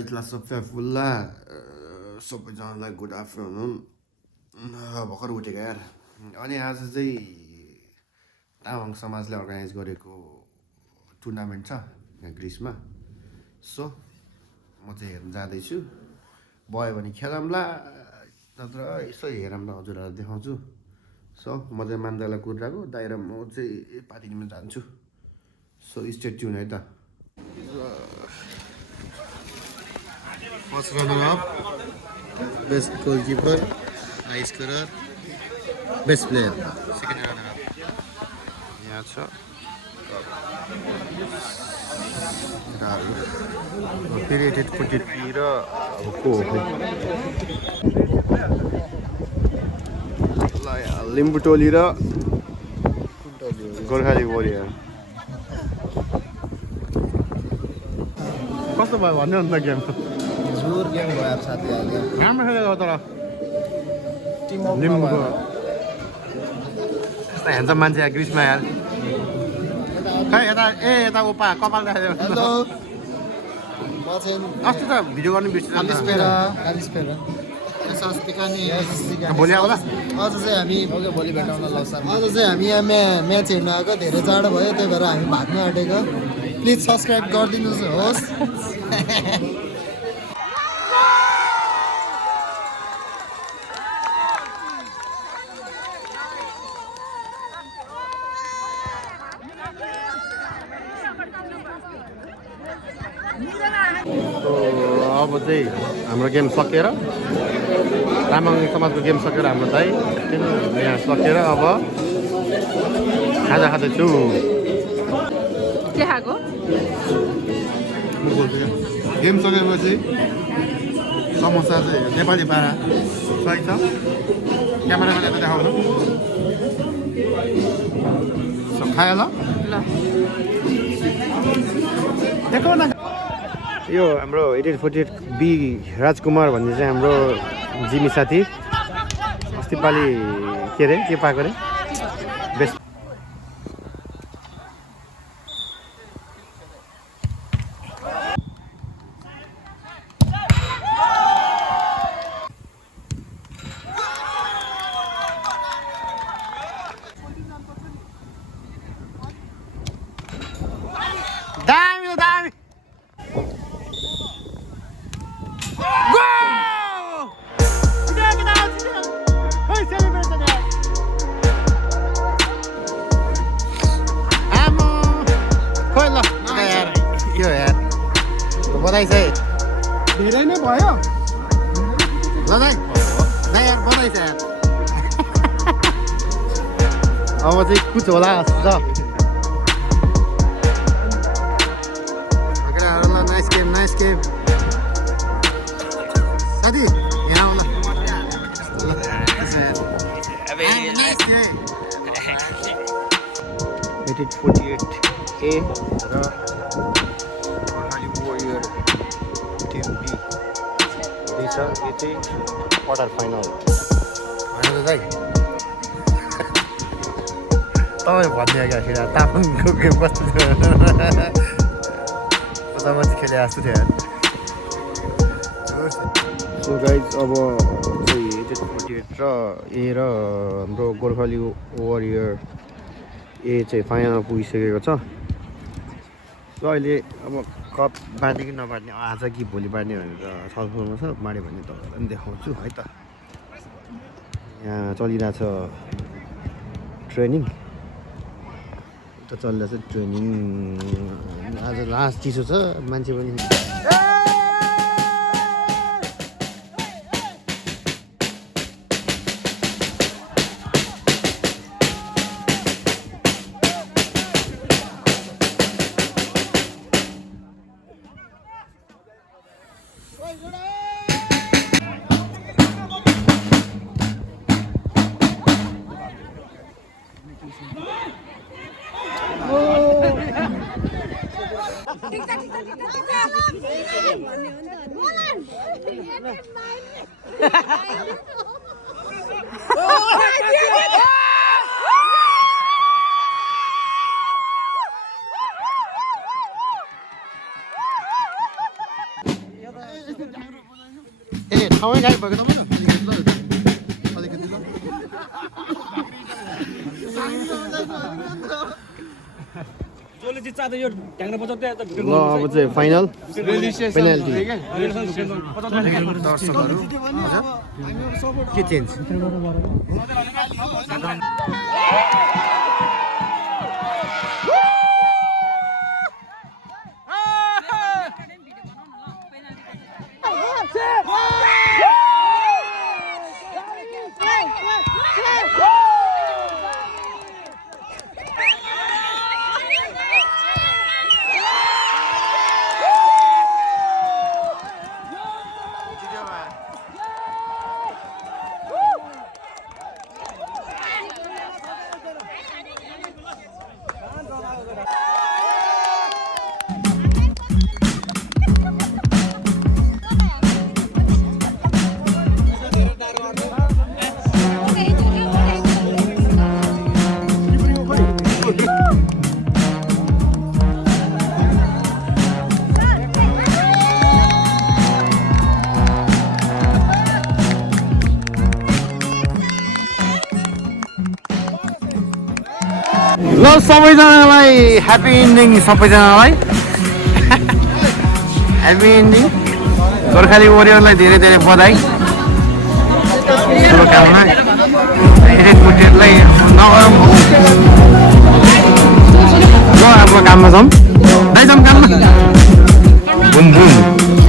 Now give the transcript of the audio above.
Guys ला सबैफुल्ला सबैजनालाई good afternoon भर्खर उठेको यार। अनि आज चाहिँ तामाङ समाजले अर्गनाइज गरेको टुर्नामेन्ट छ यहाँ ग्रिसमा। सो म चाहिँ हेर्न जाँदैछु, भयो भने खेलौँला नत्र यसो हेरौँला हजुरहरूलाई देखाउँछु। सो म चाहिँ मान्दालाई कुदिरहेको दाइ र म चाहिँ पातिनीमा जान्छु। सो स्टे ट्युन है त। First runner up, best goalkeeper, high scorer, best player. Second runner up. यहाँ छ फेरि एटेटपट्टि र अब को हो ल लिम्बू टोली र गोर्खाली वरियर कस्तो भयो भन्नु अन्त गेम जोर गेम भयो अब साथीहरुले राम्रो खेलेको तर टिम अफ लिम्बूको यस्तो हेन्सम मान्छे यहाँ ग्रिसमा यार। खै यता यता उपा कपाल राखेको हेलो म चाहिँ अस्ति त भिडियो गर्नु बिर्सिनु कालिस्पेरा अस्तिका नि भोलि आउला आज चाहिँ हामी भोलि भेटाउन लाउँछ। आज चाहिँ हामी यहाँ म्याच हेर्न आएको, धेरै जाडो भयो त्यही भएर हामी भाग्न आँटेको। प्लिज सब्सक्राइब गरिदिनुहोस् होस्। अब चाहिँ हाम्रो गेम सकेर तामाङ समाजको गेम सकेर हाम्रो दाइ यहाँ सकेर अब खाजा खाँदैछु। के खाएको? गेम सकेपछि समोसा चाहिँ नेपाली पारा सही छ। क्यामेरामा यता देखाउनु खायो ल देखो न। यो हाम्रो 8848 बी राजकुमार भन्ने चाहिँ हाम्रो जिमी साथी अस्ति पालि के अरे के पाएको अरे बेस्ट दामी दामी बधाई चाहिँ धेरै नै भयो ल दाइ दाइ यार बधाई छ यार। अब चाहिँ कुछ होला जस्तो छ। नाइस गेम साथी यहाँ आउन 8848A र वरियर टिम बी छ। यो चाहिँ क्वार्टर फाइनल होइन दाइ तपाईँ भन्ने क्या तामाङको गेम कस्तो थियो मात्रै खेले जस्तो थियो। सो गाइज अब चाहिँ 8848 र ए र हाम्रो गोर्खाली वरियर ए चाहिँ फाइनलमा पुगिसकेको छ। र अहिले अब कप बाँड्ने कि नबाँड्ने आज कि भोलि बाँड्ने भनेर छलफलमा छ। बाँड्यो भने तपाईँहरूलाई पनि देखाउँछु है त। यहाँ चलिरहेछ ट्रेनिङ त चलिरहेछ ट्रेनिङ। आज लास्ट चिसो छ मान्छे पनि ठाउँै खाइ भएको तपाईँ अलिकति ल जसले जित्छ आज यो ढ्याङ्ग्रा बजाउँदै ल अब चाहिँ फाइनल पेनाल्टी के चेन्ज ल सबैजनालाई ह्याप्पी इन्डिङ सबैजनालाई ह्याप्पी इन्डिङ गोर्खाली वरियरलाई धेरै धेरै बधाई शुभकामना धेरै कुटीहरूलाई नगरौँ ल आफ्नो काममा जाउँ दाइ जाउँ काममा बुम बुम